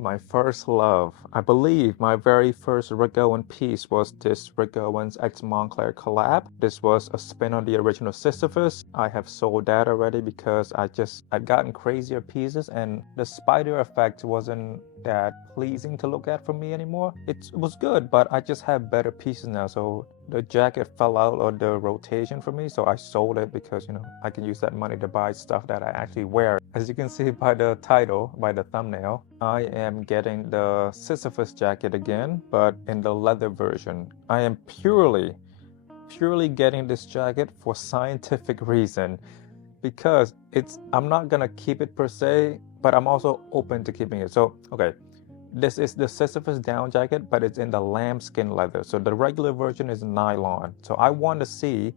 My first love. I believe my very first Rick Owens piece was this Rick Owens X Montclair collab. This was a spin on the original Sisyphus. I have sold that already because I've gotten crazier pieces and the spider effect wasn't that pleasing to look at for me anymore. It was good, but I just have better pieces now. So the jacket fell out of the rotation for me, so I sold it because, I can use that money to buy stuff that I actually wear. As you can see by the title, by the thumbnail, I am getting the Sisyphus jacket again, but in the leather version. I am purely getting this jacket for scientific reason because I'm not gonna keep it per se, but I'm also open to keeping it. So, okay. This is the Sisyphus down jacket, but it's in the lambskin leather. So the regular version is nylon. So I want to see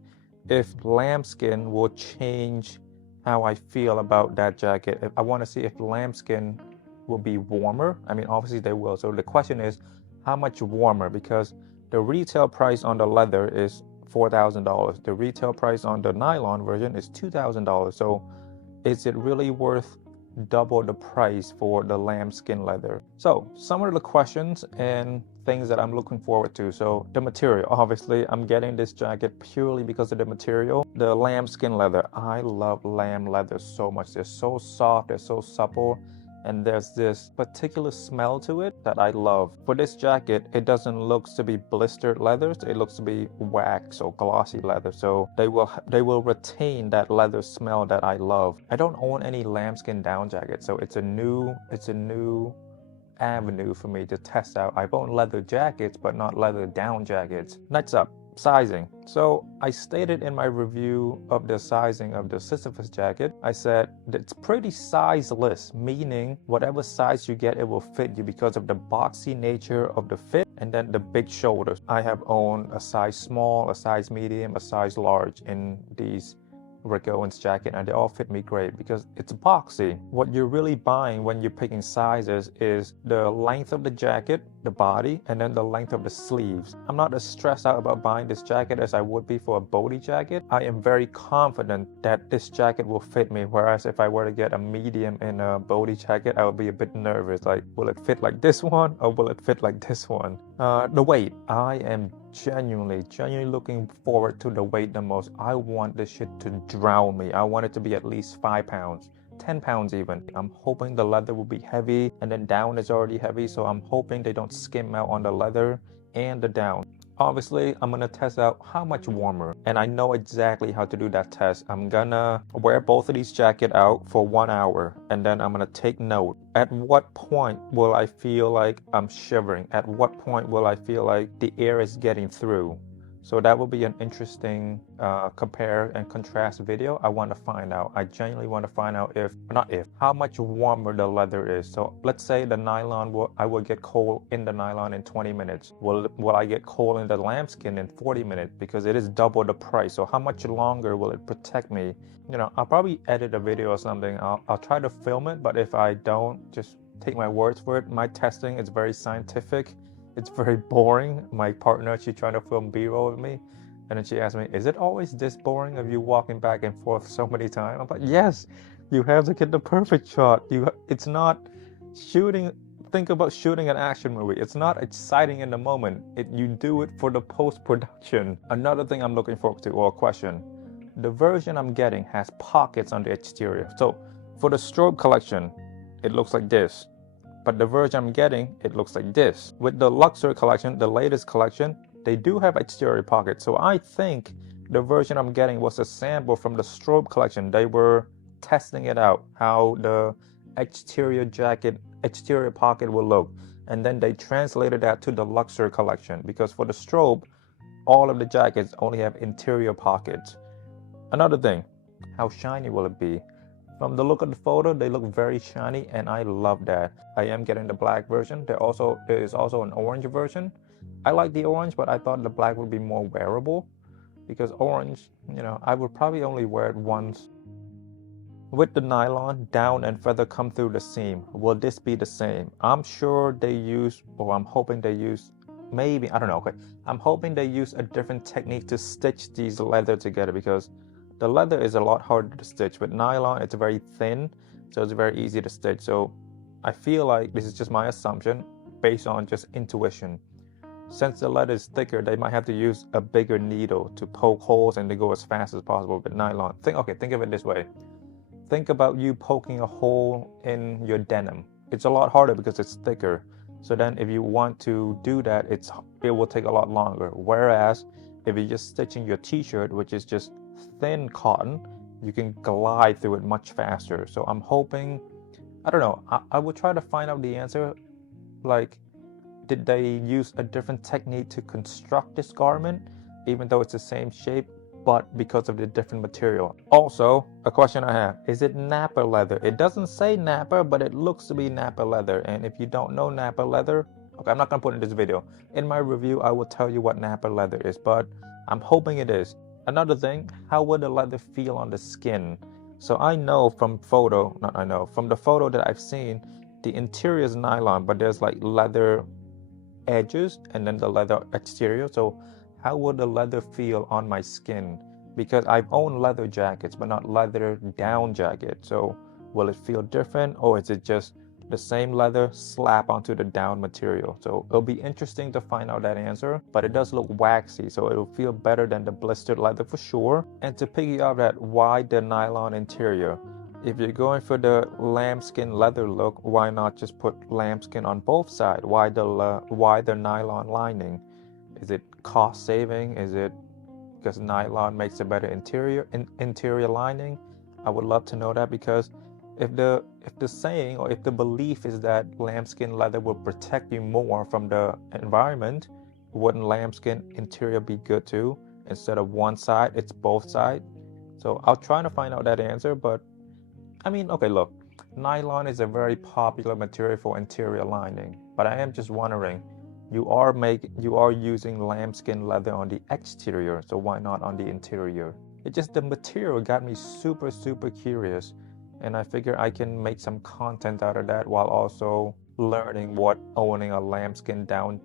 if lambskin will change how I feel about that jacket. I want to see if lambskin will be warmer. I mean, obviously they will. So the question is, how much warmer? Because the retail price on the leather is $4,000. The retail price on the nylon version is $2,000. So is it really worth double the price for the lambskin leather? So some of the questions and things that I'm looking forward to. So the material, obviously I'm getting this jacket purely because of the material. The lambskin leather, I love lamb leather so much. They're so soft, they're so supple, and there's this particular smell to it that I love. For this jacket, it doesn't look to be blistered leathers, it looks to be wax or glossy leather. So they will retain that leather smell that I love. I don't own any lambskin down jackets, so it's a new avenue for me to test out. I've owned leather jackets, but not leather down jackets. Next up, sizing. So I stated in my review of the sizing of the Sisyphus jacket, I said it's pretty sizeless, meaning whatever size you get, it will fit you because of the boxy nature of the fit and then the big shoulders. I have owned a size small, a size medium, a size large in these Rick Owens jacket, and they all fit me great because it's boxy. What you're really buying when you're picking sizes is the length of the jacket, the body, and then the length of the sleeves. I'm not as stressed out about buying this jacket as I would be for a Bodhi jacket. I am very confident that this jacket will fit me, whereas if I were to get a medium in a Bodhi jacket, I would be a bit nervous, like, will it fit like this one or will it fit like this one? The weight, I am genuinely looking forward to the weight the most. I want this shit to drown me. I want it to be at least 5 pounds, 10 pounds even. I'm hoping the leather will be heavy, and then down is already heavy, so I'm hoping they don't skim out on the leather and the down. Obviously, I'm gonna test out how much warmer, and I know exactly how to do that test. I'm gonna wear both of these jackets out for 1 hour, and then I'm gonna take note. At what point will I feel like I'm shivering? At what point will I feel like the air is getting through? So that will be an interesting compare and contrast video. I want to find out. I genuinely want to find out how much warmer the leather is. So let's say the nylon, I will get cold in the nylon in 20 minutes. Will I get cold in the lambskin in 40 minutes? Because it is double the price. So how much longer will it protect me? I'll probably edit a video or something. I'll try to film it, but if I don't, just take my words for it. My testing is very scientific. It's very boring. My partner, she tried to film B-roll with me, and then she asked me, is it always this boring of you walking back and forth so many times? I'm like, yes, you have to get the perfect shot. It's not shooting. Think about shooting an action movie. It's not exciting in the moment. You do it for the post-production. Another thing I'm looking forward to, or a question, the version I'm getting has pockets on the exterior. So for the strobe collection, it looks like this. But the version I'm getting, it looks like this. With the Luxury collection, the latest collection, they do have exterior pockets. So I think the version I'm getting was a sample from the strobe collection. They were testing it out, how the exterior pocket will look. And then they translated that to the Luxury collection, because for the strobe, all of the jackets only have interior pockets. Another thing, how shiny will it be? From the look of the photo, they look very shiny, and I love that. I am getting the black version. There is also an orange version. I like the orange, but I thought the black would be more wearable, because orange, I would probably only wear it once. With the nylon, down and feather come through the seam. Will this be the same? I'm sure they use, or I'm hoping they use, maybe, I don't know, okay. I'm hoping they use a different technique to stitch these leather together, because the leather is a lot harder to stitch. With nylon, it's very thin, so it's very easy to stitch. So I feel like this is just my assumption based on just intuition. Since the leather is thicker, they might have to use a bigger needle to poke holes and to go as fast as possible with nylon. Think of it this way. Think about you poking a hole in your denim. It's a lot harder because it's thicker. So then if you want to do that, it will take a lot longer. Whereas if you're just stitching your t-shirt, which is just thin cotton, you can glide through it much faster. So I'm hoping, I don't know, I will try to find out the answer. Like, did they use a different technique to construct this garment, even though it's the same shape, but because of the different material? Also, a question I have, is it Nappa leather? It doesn't say Nappa, but it looks to be Nappa leather. And if you don't know Nappa leather, okay, I'm not gonna put it in this video. In my review, I will tell you what Nappa leather is, but I'm hoping it is. Another thing, how would the leather feel on the skin? So I know from the photo that I've seen, the interior is nylon, but there's like leather edges and then the leather exterior. So how would the leather feel on my skin? Because I've owned leather jackets, but not leather down jacket. So will it feel different, or is it just the same leather slap onto the down material? So it'll be interesting to find out that answer, but it does look waxy, so it'll feel better than the blistered leather for sure. And to piggy off that, why the nylon interior? If you're going for the lambskin leather look, why not just put lambskin on both sides? Why the nylon lining? Is it cost saving? Is it because nylon makes a better interior lining? I would love to know that, because if the saying, or if the belief is that lambskin leather will protect you more from the environment, wouldn't lambskin interior be good too? Instead of one side, it's both sides. So I'll try to find out that answer, but I mean, okay, look, nylon is a very popular material for interior lining, but I am just wondering, you are using lambskin leather on the exterior, so why not on the interior? It just, the material got me super curious, and I figure I can make some content out of that while also learning what owning a lambskin down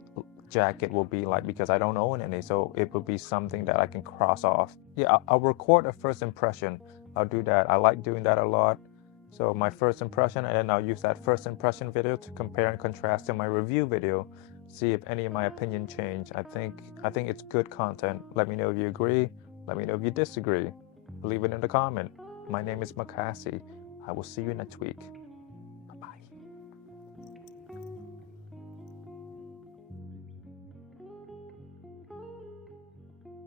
jacket will be like, because I don't own any, so it would be something that I can cross off. Yeah, I'll record a first impression. I'll do that. I like doing that a lot. So my first impression, and then I'll use that first impression video to compare and contrast to my review video, see if any of my opinion change. I think it's good content. Let me know if you agree. Let me know if you disagree. Leave it in the comment. My name is MAKASY. I will see you next week.